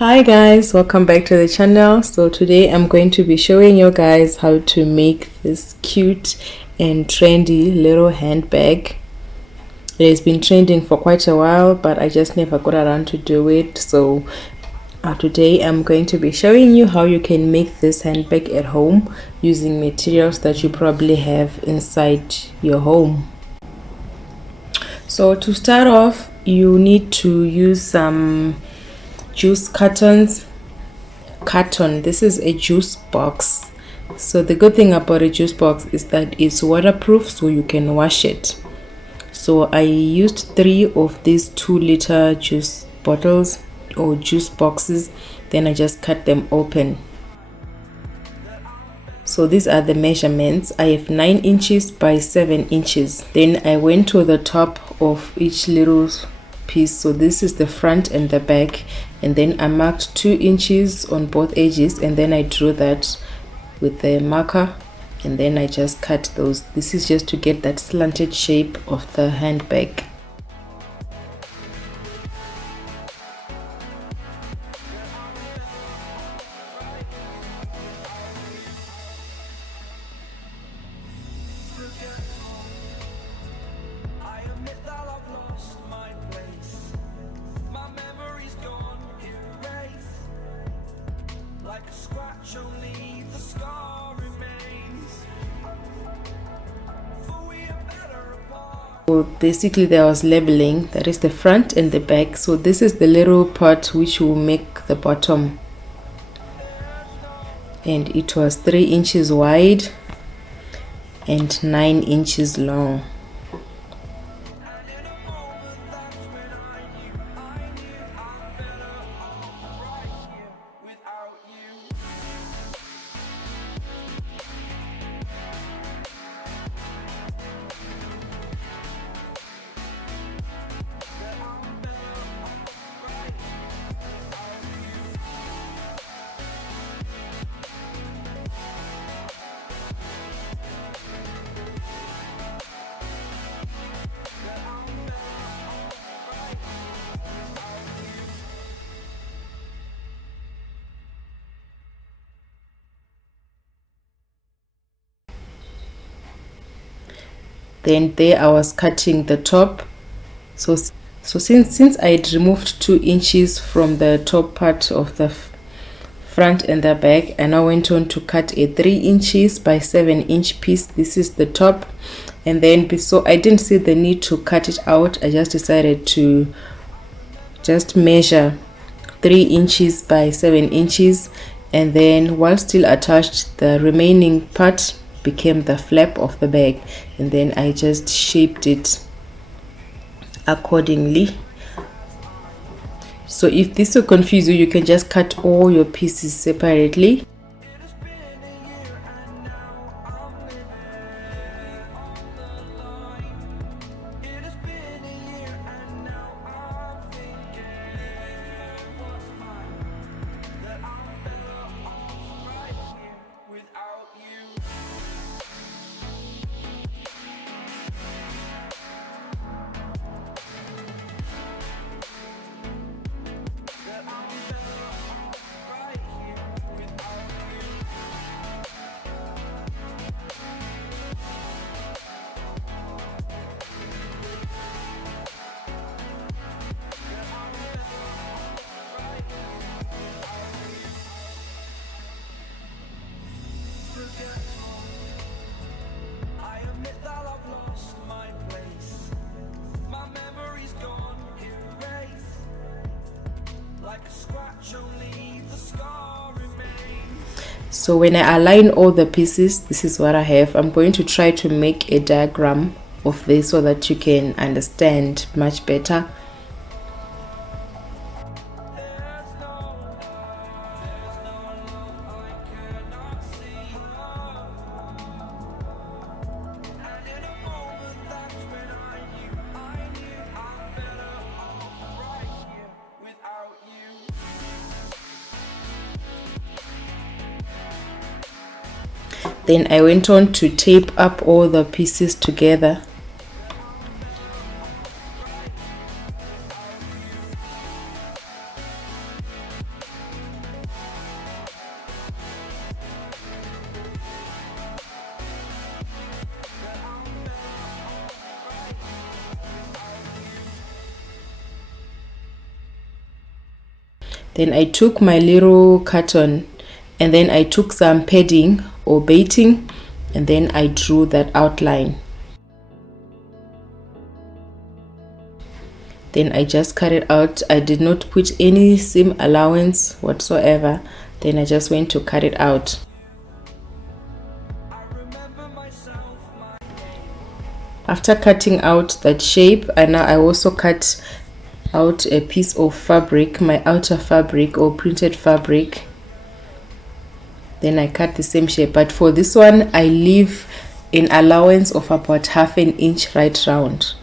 Hi guys, welcome back to the channel. So today I'm going to be showing you guys how to make this cute and trendy little handbag. It has been trending for quite a while, but I just never got around to do it. So today I'm going to be showing you how you can make this handbag at home using materials that you probably have inside your home. So to start off, you need to use some juice carton. This is a juice box. So the good thing about a juice box is that it's waterproof, so you can wash it. So I used 3 of these 2-liter juice bottles or juice boxes, then I just cut them open. So these are the measurements. I have 9 inches by 7 inches. Then I went to the top of each little piece. So this is the front and the back, and then I marked 2 inches on both edges, and then I drew that with the marker, and then I just cut those. This is just to get that slanted shape of the handbag. So basically there was labeling, that is the front and the back. So this is the little part which will make the bottom, and it was 3 inches wide and 9 inches long. Then there I was cutting the top. So since I had removed 2 inches from the top part of the front and the back, and I went on to cut a 3 inches by 7 inch piece. This is the top, and then so I didn't see the need to cut it out. I just decided to just measure 3 inches by 7 inches, and then while still attached, the remaining part became the flap of the bag, and then I just shaped it accordingly. So if this will confuse you, you can just cut all your pieces separately. So when I align all the pieces, this is what I have. I'm going to try to make a diagram of this so that you can understand much better. Then I went on to tape up all the pieces together. Then I took my little carton and then I took some padding or baiting and then I drew that outline. Then I just cut it out. I did not put any seam allowance whatsoever. Then I just went to cut it out. After cutting out that shape, and now I also cut out a piece of fabric, my outer fabric or printed fabric. Then I cut the same shape, but for this one I leave an allowance of about 1/2 inch right round.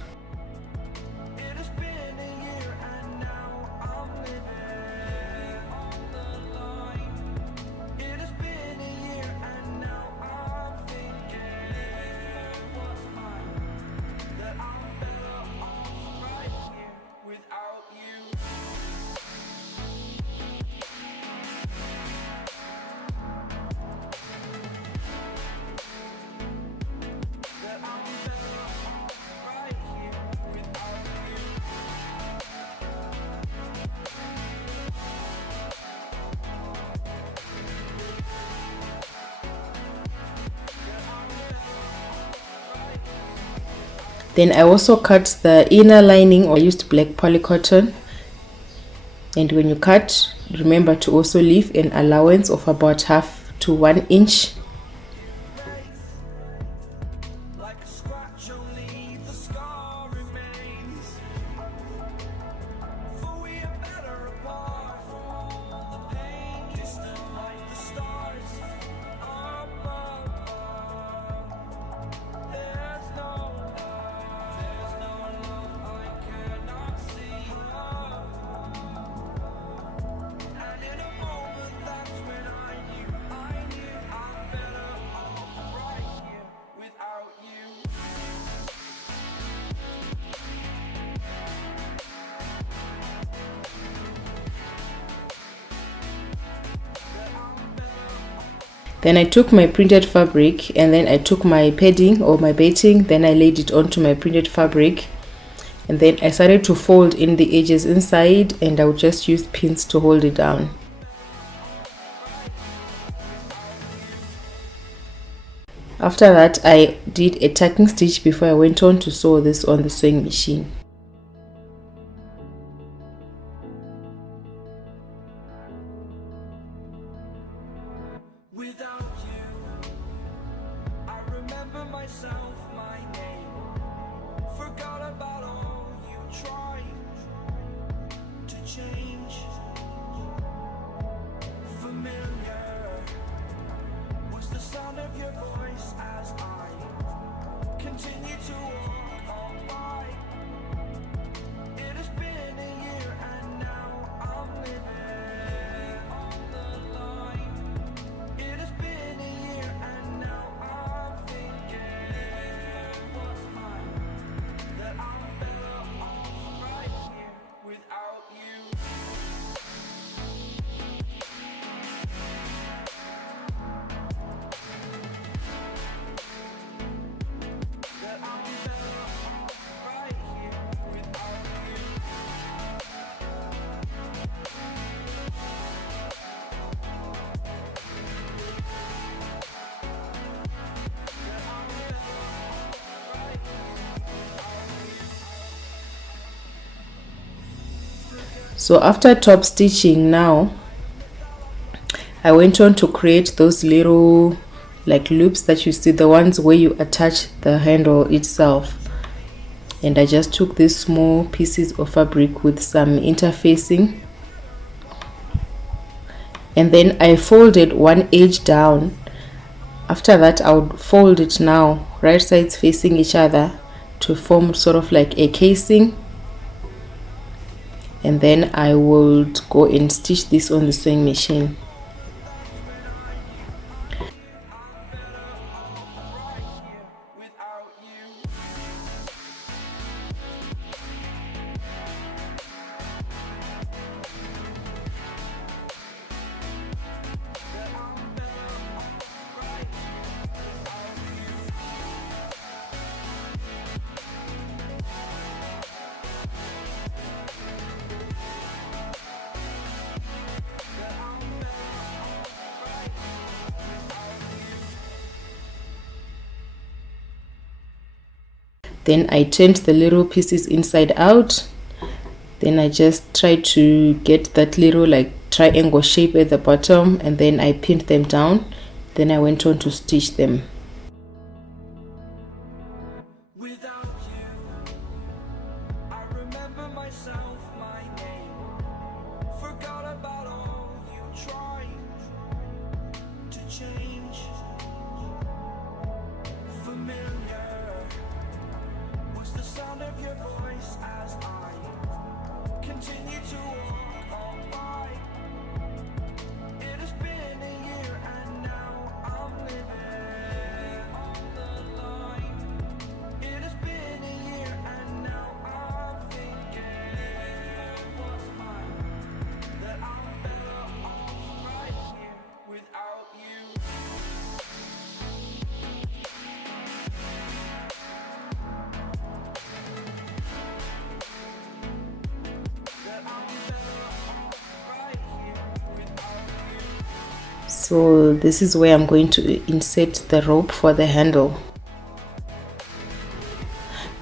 Then I also cut the inner lining, or I used black poly cotton. And when you cut, remember to also leave an allowance of about 1/2 to 1 inch. Then I took my printed fabric and then I took my padding or my baiting, then I laid it onto my printed fabric, and then I started to fold in the edges inside, and I would just use pins to hold it down. After that, I did a tacking stitch before I went on to sew this on the sewing machine. So after top stitching, now I went on to create those little like loops that you see, the ones where you attach the handle itself. And I just took these small pieces of fabric with some interfacing, and then I folded one edge down. After that, I would fold it now right sides facing each other to form sort of like a casing, and then I would go and stitch this on the sewing machine. Then I turned the little pieces inside out. Then I just tried to get that little like triangle shape at the bottom, and then I pinned them down. Then I went on to stitch them. So this is where I'm going to insert the rope for the handle.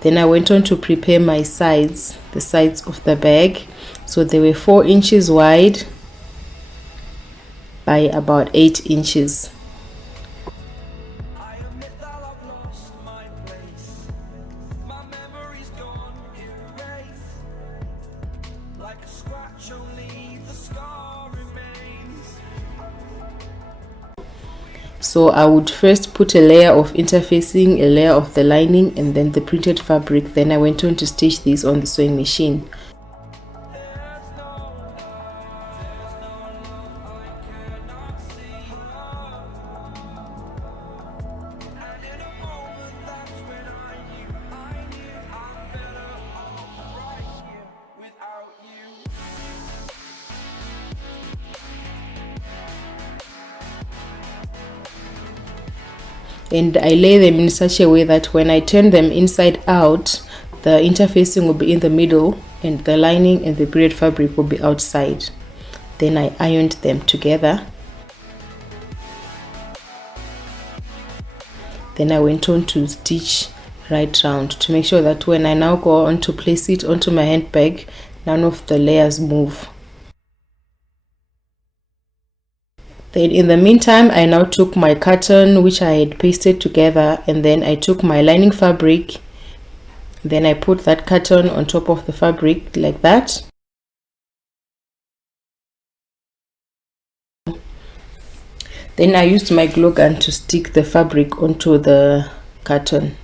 Then I went on to prepare my sides, the sides of the bag. So they were 4 inches wide by about 8 inches. So I would first put a layer of interfacing, a layer of the lining, and then the printed fabric. Then I went on to stitch these on the sewing machine. And I lay them in such a way that when I turn them inside out, the interfacing will be in the middle and the lining and the braid fabric will be outside. Then I ironed them together. Then I went on to stitch right round to make sure that when I now go on to place it onto my handbag, none of the layers move. Then in the meantime, I now took my cotton which I had pasted together, and then I took my lining fabric. Then I put that cotton on top of the fabric like that. Then I used my glue gun to stick the fabric onto the cotton.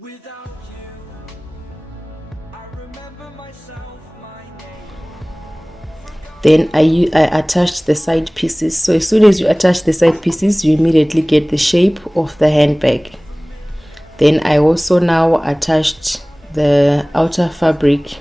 Without you, I remember myself, my name. Then I attached the side pieces. So as soon as you attach the side pieces, you immediately get the shape of the handbag. Then I also now attached the outer fabric.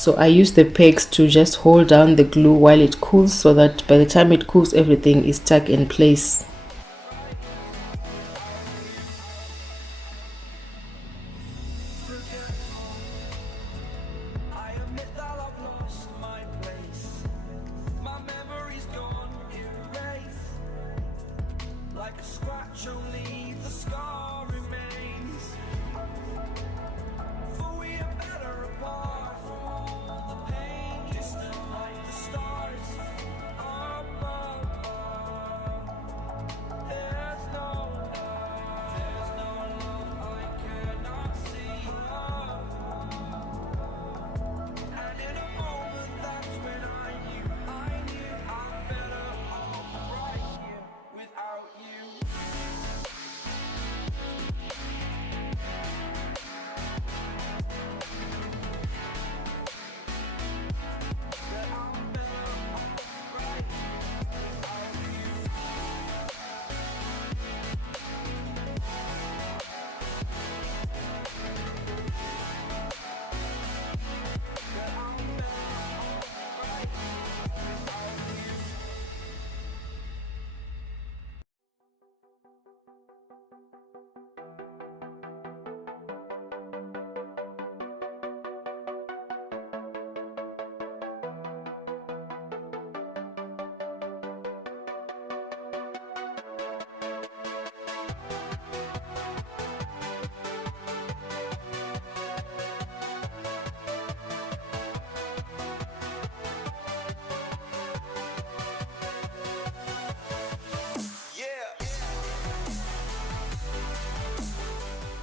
So I use the pegs to just hold down the glue while it cools, so that by the time it cools, everything is stuck in place.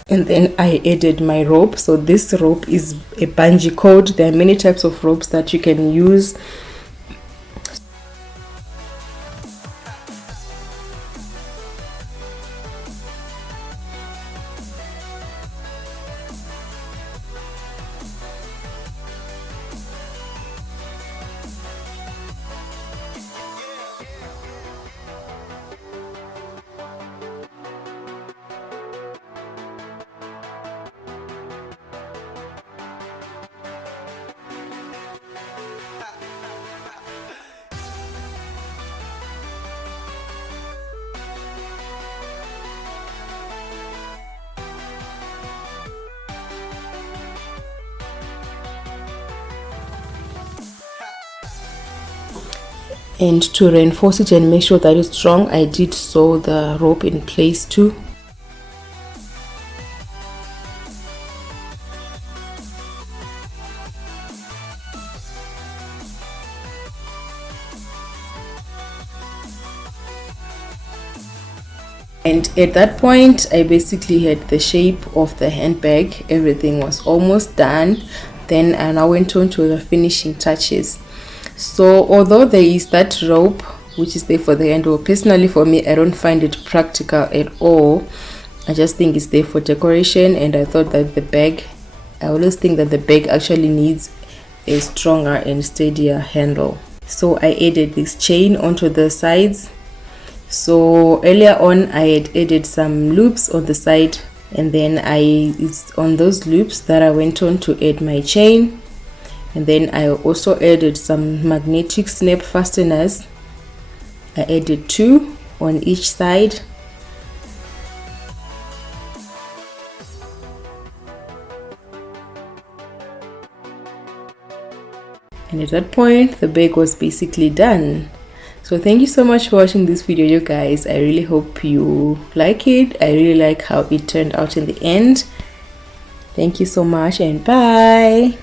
And then I added my rope. So this rope is a bungee cord. There are many types of ropes that you can use. And to reinforce it and make sure that it's strong, I did sew the rope in place too. And at that point, I basically had the shape of the handbag. Everything was almost done. Then I now went on to the finishing touches. So although there is that rope which is there for the handle, personally for me, I don't find it practical at all. I just think it's there for decoration, and I thought that the bag, I always think that the bag actually needs a stronger and steadier handle. So I added this chain onto the sides. So earlier on I had added some loops on the side, and then it's on those loops that I went on to add my chain. And then I also added some magnetic snap fasteners. I added 2 on each side. And at that point, the bag was basically done. So thank you so much for watching this video, you guys. I really hope you like it. I really like how it turned out in the end. Thank you so much, and bye.